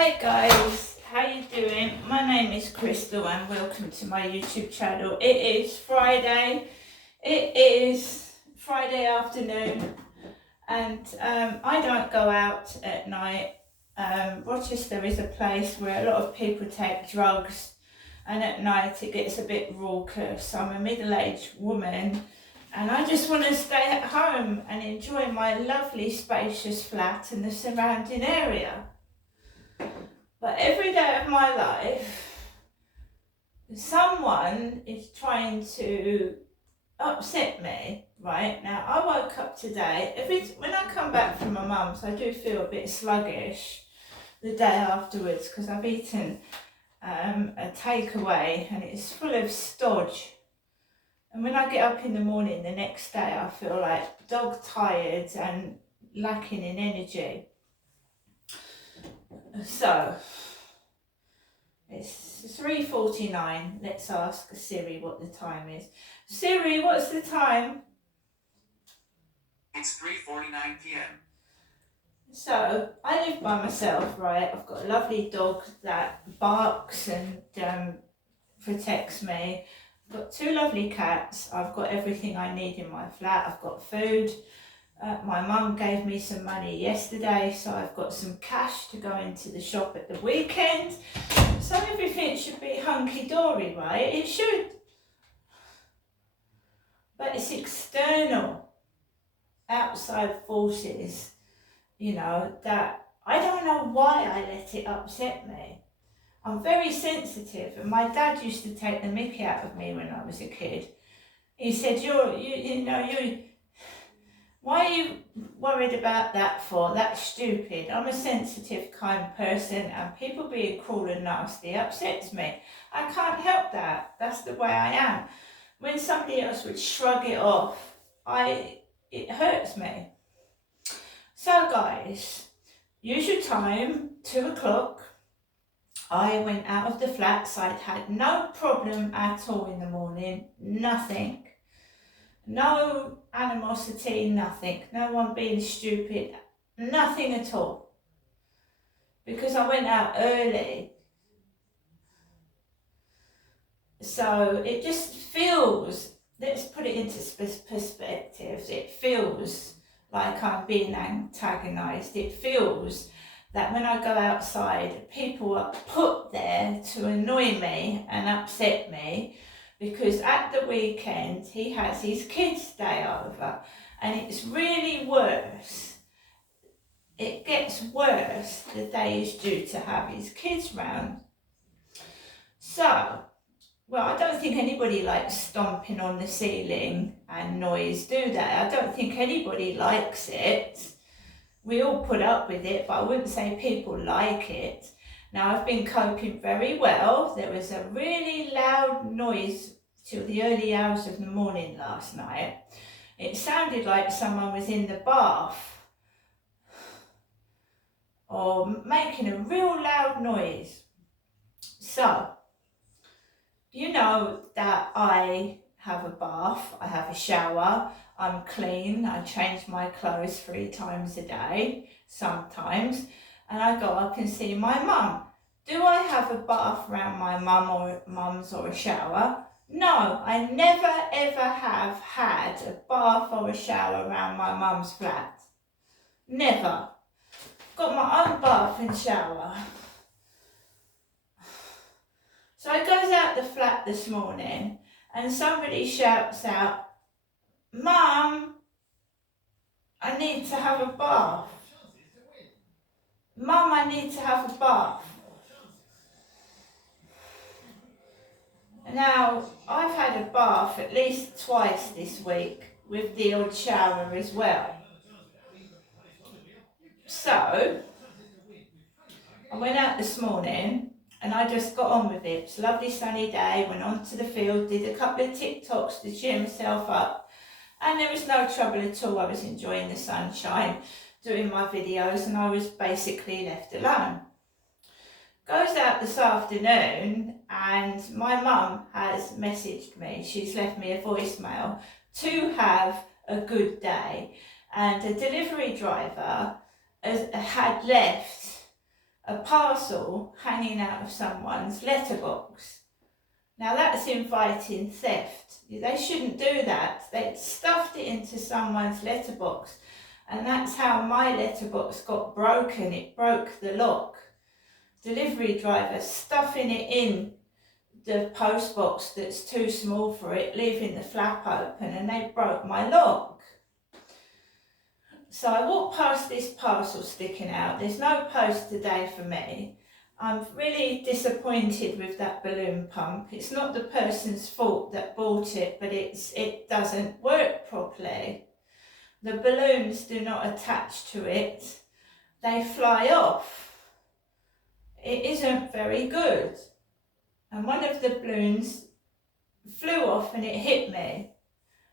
Hi guys, how you doing? My name is Crystal and welcome to my YouTube channel. It is Friday. It is Friday afternoon and I don't go out at night. Rochester is a place where a lot of people take drugs and at night it gets a bit raucous. I'm a middle-aged woman and I just want to stay at home and enjoy my lovely spacious flat and the surrounding area. But every day of my life, someone is trying to upset me, right? Now, I woke up today, when I come back from my mum's, I do feel a bit sluggish the day afterwards because I've eaten a takeaway and it's full of stodge. And when I get up in the morning the next day, I feel like dog tired and lacking in energy. So, it's 3:49. Let's ask Siri what the time is. Siri, what's the time? It's 3:49 p.m. So, I live by myself, right? I've got a lovely dog that barks and protects me. I've got two lovely cats. I've got everything I need in my flat. I've got food. My mum gave me some money yesterday, so I've got some cash to go into the shop at the weekend. So everything should be hunky-dory, right? It should. But it's external, outside forces, that I don't know why I let it upset me. I'm very sensitive, and my dad used to take the mickey out of me when I was a kid. He said, why are you worried about that for? That's stupid. I'm a sensitive, kind person and people being cruel and nasty upsets me. I can't help that. That's the way I am. When somebody else would shrug it off, it hurts me. So guys, use your time, 2 o'clock. I went out of the flat, so I'd had no problem at all in the morning, nothing. No animosity, nothing. No one being stupid, nothing at all. Because I went out early. So it just feels, let's put it into perspective, it feels like I'm being antagonised. It feels that when I go outside, people are put there to annoy me and upset me. Because at the weekend he has his kids stay over and it's really worse. It gets worse the day he's due to have his kids round. So, well, I don't think anybody likes stomping on the ceiling and noise, do they? I don't think anybody likes it. We all put up with it, but I wouldn't say people like it. Now, I've been coping very well. There was a really loud noise till the early hours of the morning last night. It sounded like someone was in the bath or making a real loud noise. So, you know that I have a bath, I have a shower, I'm clean, I change my clothes 3 times a day, sometimes, and I go up and see my mum. Do I have a bath around my mum's or a shower? No, I never ever have had a bath or a shower around my mum's flat. Never. Got my own bath and shower. So I goes out the flat this morning and somebody shouts out, "Mum, I need to have a bath. Mum, I need to have a bath." Now, I've had a bath at least twice this week with the odd shower as well. So, I went out this morning and I just got on with it. It's a lovely sunny day, went onto the field, did a couple of TikToks to cheer myself up, and there was no trouble at all. I was enjoying the sunshine, doing my videos, and I was basically left alone. Goes out this afternoon and my mum has messaged me. She's left me a voicemail to have a good day, and a delivery driver had left a parcel hanging out of someone's letterbox. Now that's inviting theft. They shouldn't do that. They stuffed it into someone's letterbox, and that's how my letterbox got broken. It broke the lock. Delivery driver stuffing it in the post box that's too small for it, leaving the flap open, and they broke my lock. So I walked past this parcel sticking out. There's no post today for me. I'm really disappointed with that balloon pump. It's not the person's fault that bought it, but it doesn't work properly. The balloons do not attach to it. They fly off. It isn't very good. And one of the balloons flew off and it hit me.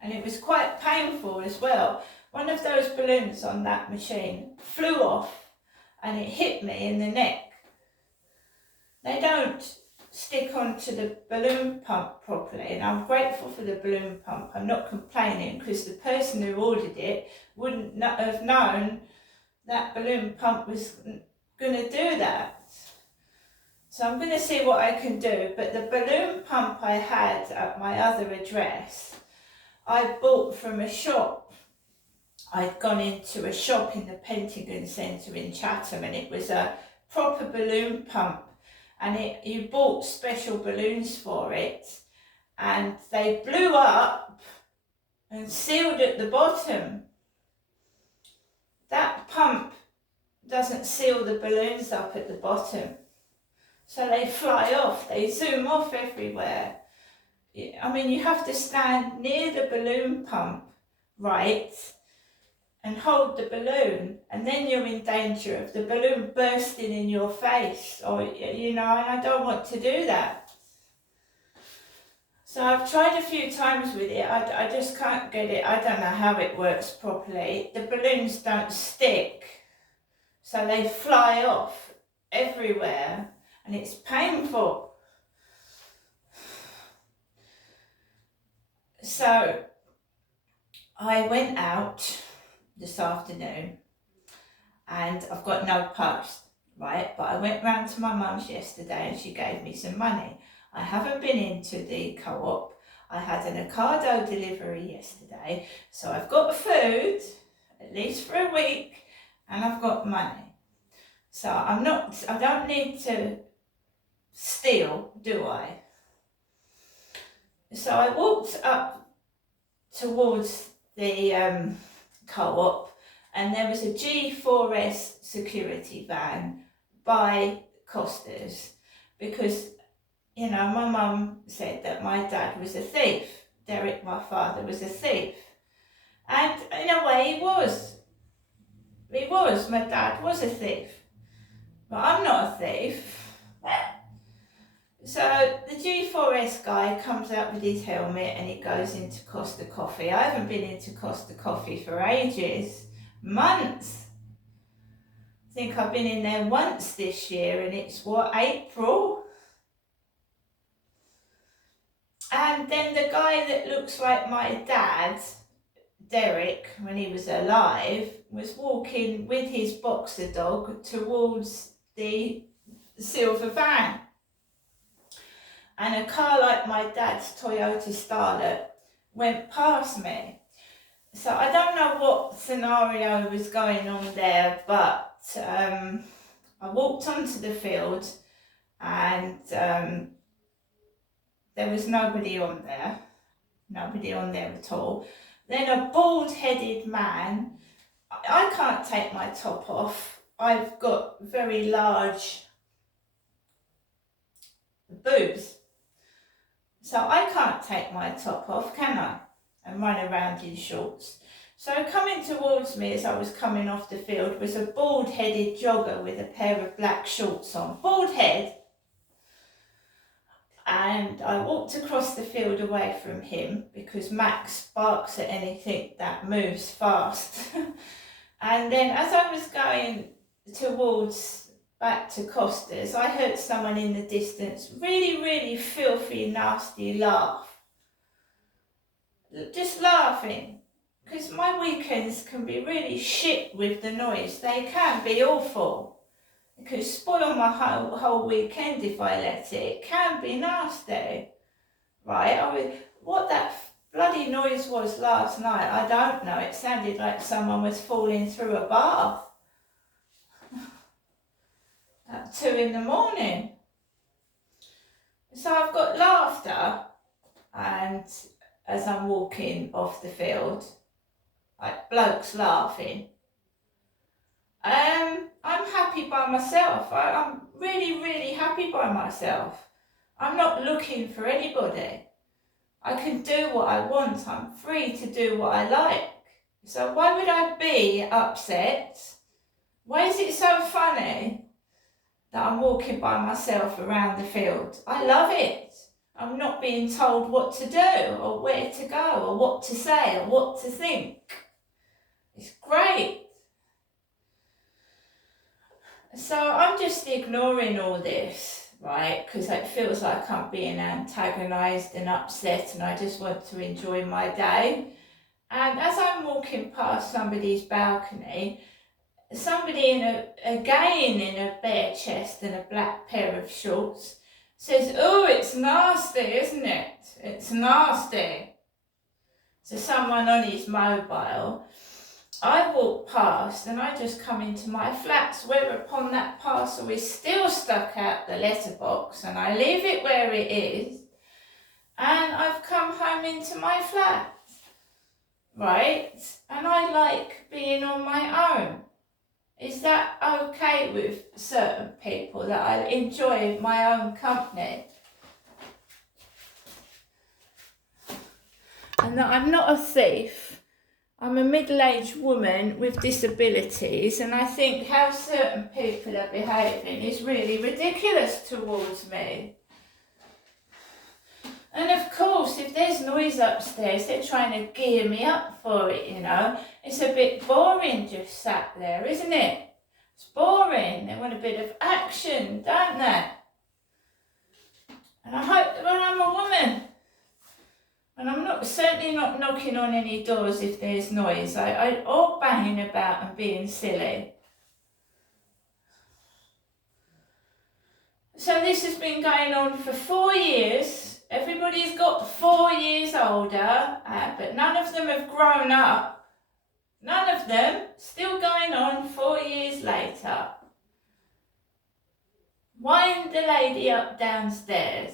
And it was quite painful as well. One of those balloons on that machine flew off and it hit me in the neck. They don't stick onto the balloon pump properly, and I'm grateful for the balloon pump. I'm not complaining, because the person who ordered it wouldn't have known that balloon pump was going to do that. So I'm going to see what I can do. But the balloon pump I had at my other address, I bought from a shop. I'd gone into a shop in the Pentagon Centre in Chatham, and it was a proper balloon pump. And you bought special balloons for it, and they blew up and sealed at the bottom. That pump doesn't seal the balloons up at the bottom, so they fly off, they zoom off everywhere. I mean, you have to stand near the balloon pump, right, and hold the balloon, and then you're in danger of the balloon bursting in your face, or, and I don't want to do that. So I've tried a few times with it. I just can't get it. I don't know how it works properly. The balloons don't stick, so they fly off everywhere, and it's painful. So I went out this afternoon, and I've got no post, right? But I went round to my mum's yesterday and she gave me some money. I haven't been into the co-op. I had an Ocado delivery yesterday, so I've got food, at least for a week, and I've got money. So I don't need to steal, do I? So I walked up towards the co-op, and there was a G4S security van by Costas, because my mum said that my dad was a thief. Derek, my father, was a thief, and in a way he was. My dad was a thief, but I'm not a thief. So the G4S guy comes out with his helmet and he goes into Costa Coffee. I haven't been into Costa Coffee for ages, months. I think I've been in there once this year, and it's April? And then the guy that looks like my dad, Derek, when he was alive, was walking with his boxer dog towards the silver van. And a car like my dad's Toyota Starlet went past me. So I don't know what scenario was going on there, but I walked onto the field, and there was nobody on there at all. Then a bald-headed man, I can't take my top off. I've got very large boobs, so I can't take my top off, can I? And run around in shorts. So coming towards me as I was coming off the field was a bald-headed jogger with a pair of black shorts on. Bald head. And I walked across the field away from him, because Max barks at anything that moves fast. And then as I was going back to Costa's, I heard someone in the distance really, really filthy, nasty laugh. Just laughing, because my weekends can be really shit with the noise. They can be awful. It could spoil my whole weekend if I let it. It can be nasty, right? What that bloody noise was last night, I don't know. It sounded like someone was falling through a bath at 2 in the morning. So I've got laughter, and as I'm walking off the field, like blokes laughing. I'm happy by myself. I'm really, really happy by myself. I'm not looking for anybody. I can do what I want. I'm free to do what I like. So why would I be upset? Why is it so funny that I'm walking by myself around the field? I love it. I'm not being told what to do or where to go or what to say or what to think. It's great. So I'm just ignoring all this, right? Because it feels like I'm being antagonised and upset, and I just want to enjoy my day. And as I'm walking past somebody's balcony, somebody again in a bare chest and a black pair of shorts says, "Oh, it's nasty, isn't it? It's nasty." So someone on his mobile. I walk past and I just come into my flats, whereupon that parcel is still stuck out the letterbox, and I leave it where it is, and I've come home into my flat, right? And I like being on my own. Is that okay with certain people, that I enjoy my own company? And that I'm not a thief. I'm a middle-aged woman with disabilities, and I think how certain people are behaving is really ridiculous towards me. And of course, if there's noise upstairs, they're trying to gear me up for it, you know. It's a bit boring just sat there, isn't it? It's boring. They want a bit of action, don't they? And I hope that when I'm a woman, and I'm certainly not knocking on any doors if there's noise, or banging about and being silly. So this has been going on for 4 years. Everybody's got 4 years older, but none of them have grown up. None of them. Still going on 4 years later. Wind the lady up downstairs.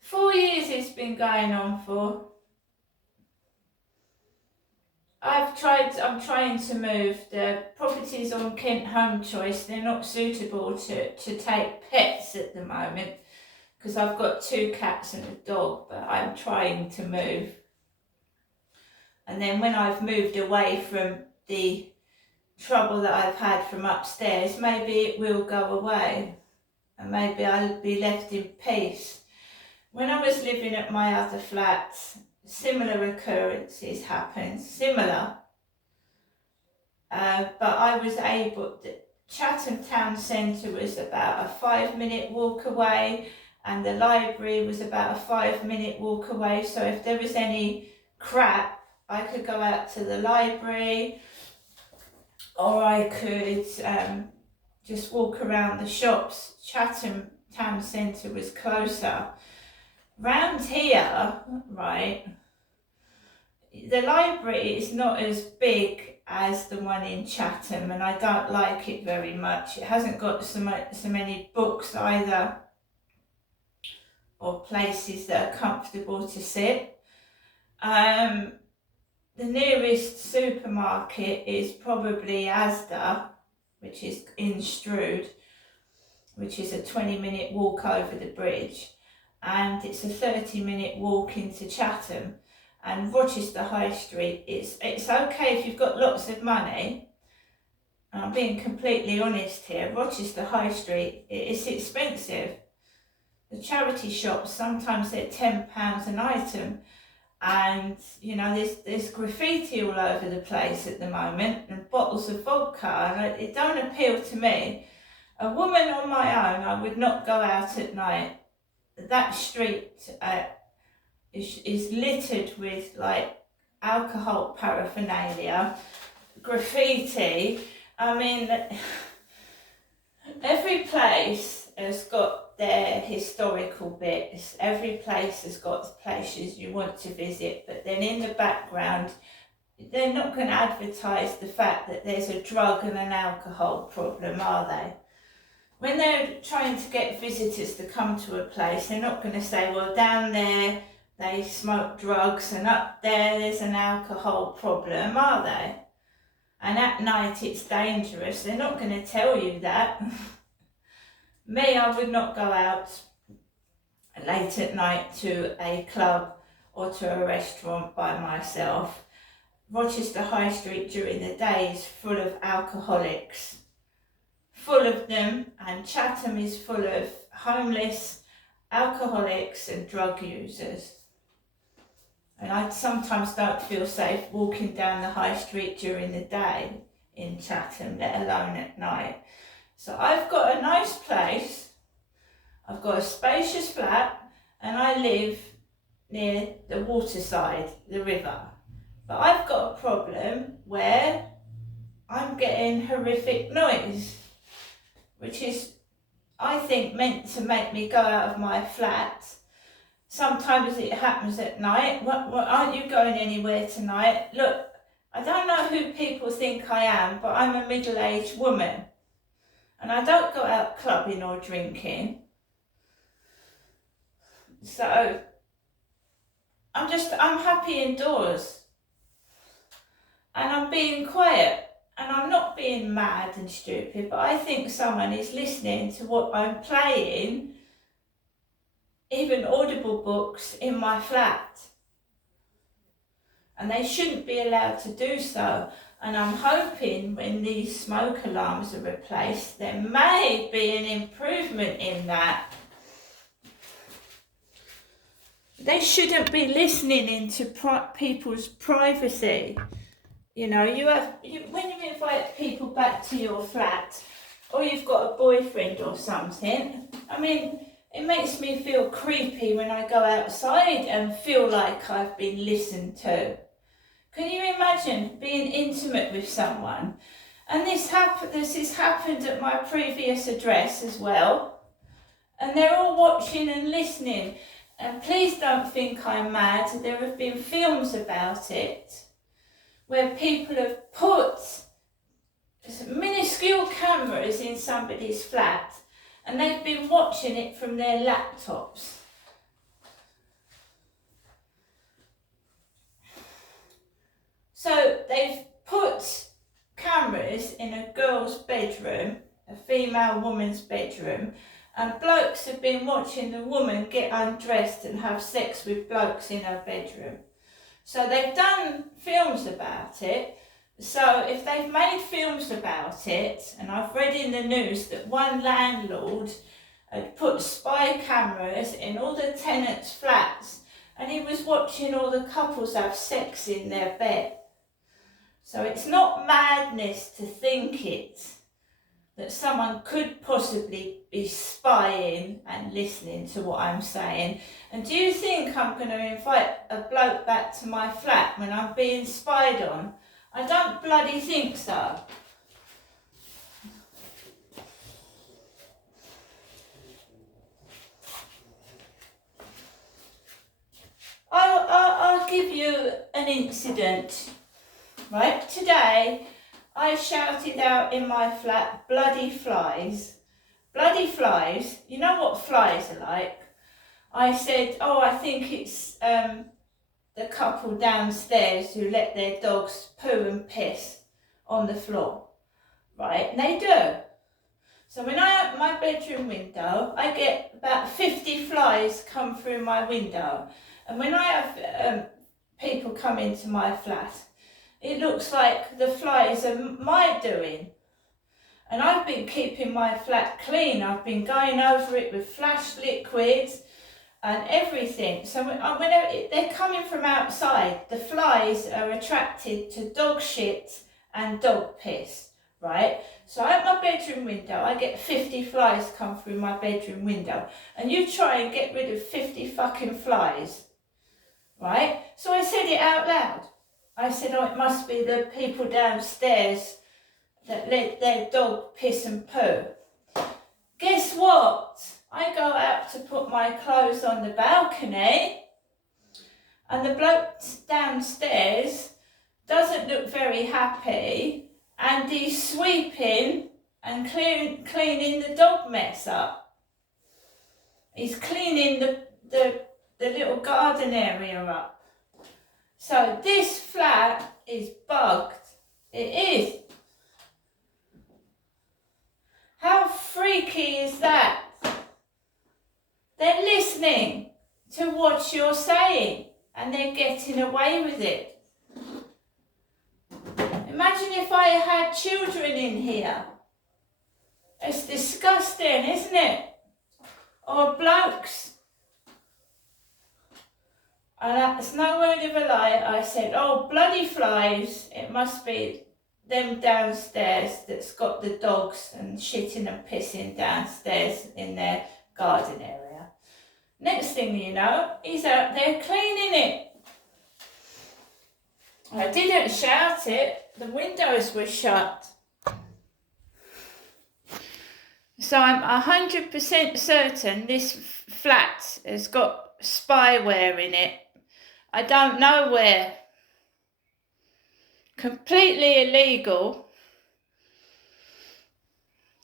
4 years it's been going on for. I'm trying to move. The properties on Kent Home Choice, they're not suitable to take pets at the moment, because I've got 2 cats and a dog, but I'm trying to move. And then when I've moved away from the trouble that I've had from upstairs, maybe it will go away, and maybe I'll be left in peace. When I was living at my other flat, similar occurrences happened, but I was able, Chatham Town Centre was about a 5-minute walk away, and the library was about a 5-minute walk away, so if there was any crap, I could go out to the library, or I could just walk around the shops. Chatham Town Centre was closer. Round here, right, the library is not as big as the one in Chatham, and I don't like it very much. It hasn't got so many books either, or places that are comfortable to sit. The nearest supermarket is probably Asda, which is in Strood, which is a 20-minute walk over the bridge. And it's a 30-minute walk into Chatham. And Rochester High Street, it's okay if you've got lots of money. And I'm being completely honest here. Rochester High Street, it's expensive. The charity shops, sometimes they're £10 an item. And, you know, there's graffiti all over the place at the moment, and bottles of vodka, and it don't appeal to me. A woman on my own, I would not go out at night. That street is littered with like alcohol paraphernalia, graffiti. I mean, every place has got their historical bits. Every place has got places you want to visit, but then in the background, they're not going to advertise the fact that there's a drug and an alcohol problem, are they? When they're trying to get visitors to come to a place, they're not going to say, well, down there they smoke drugs and up there there's an alcohol problem, are they? And at night it's dangerous. They're not going to tell you that. Me, I would not go out late at night to a club or to a restaurant by myself. Rochester High Street during the day is full of alcoholics, full of them, and Chatham is full of homeless, alcoholics and drug users. And I sometimes don't feel safe walking down the high street during the day in Chatham, let alone at night. So I've got a nice place, I've got a spacious flat, and I live near the waterside, the river. But I've got a problem where I'm getting horrific noise, which is, I think, meant to make me go out of my flat. Sometimes it happens at night. Aren't you going anywhere tonight? Look, I don't know who people think I am, but I'm a middle-aged woman. And I don't go out clubbing or drinking. So, I'm happy indoors. And I'm being quiet. And I'm not being mad and stupid, but I think someone is listening to what I'm playing, even audible books, in my flat. And they shouldn't be allowed to do so. And I'm hoping when these smoke alarms are replaced, there may be an improvement in that. They shouldn't be listening into people's privacy. You know, when you invite people back to your flat, or you've got a boyfriend or something, I mean, it makes me feel creepy when I go outside and feel like I've been listened to. Can you imagine being intimate with someone? And this has happened at my previous address as well. And they're all watching and listening. And please don't think I'm mad. There have been films about it, where people have put minuscule cameras in somebody's flat and they've been watching it from their laptops. So they've put cameras in a girl's bedroom, a female woman's bedroom, and blokes have been watching the woman get undressed and have sex with blokes in her bedroom. So they've done films about it. So if they've made films about it, and I've read in the news that one landlord had put spy cameras in all the tenants' flats and he was watching all the couples have sex in their bed. So it's not madness to think that someone could possibly be spying and listening to what I'm saying. And do you think I'm going to invite a bloke back to my flat when I'm being spied on? I don't bloody think so. I'll give you an incident. Right, today I shouted out in my flat, bloody flies. Bloody flies, you know what flies are like? I said, oh, I think it's the couple downstairs who let their dogs poo and piss on the floor. Right, and they do. So when I open my bedroom window, I get about 50 flies come through my window. And when I have people come into my flat, it looks like the flies are my doing. And I've been keeping my flat clean. I've been going over it with flash liquids and everything. So whenever they're coming from outside, the flies are attracted to dog shit and dog piss, right? So at my bedroom window, I get 50 flies come through my bedroom window. And you try and get rid of 50 fucking flies, right? So I said it out loud. I said, oh, it must be the people downstairs that let their dog piss and poo. Guess what? I go out to put my clothes on the balcony, and the bloke downstairs doesn't look very happy, and he's sweeping and cleaning the dog mess up. He's cleaning the little garden area up. So this flat is bugged. It is. How freaky is that? They're listening to what you're saying and they're getting away with it. Imagine if I had children in here. It's disgusting, isn't it? Or blokes. And that's no word of a lie. I said, oh, bloody flies. It must be them downstairs that's got the dogs and shitting and pissing downstairs in their garden area. Next thing you know, he's out there cleaning it. I didn't shout it. The windows were shut. So I'm 100% certain this flat has got spyware in it. I don't know where. Completely illegal.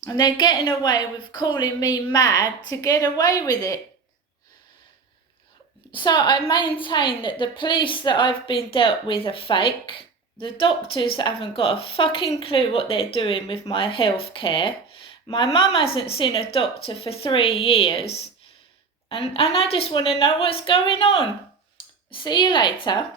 And they're getting away with calling me mad to get away with it. So I maintain that the police that I've been dealt with are fake. The doctors haven't got a fucking clue what they're doing with my health care. My mum hasn't seen a doctor for 3 years. And I just want to know what's going on. See you later.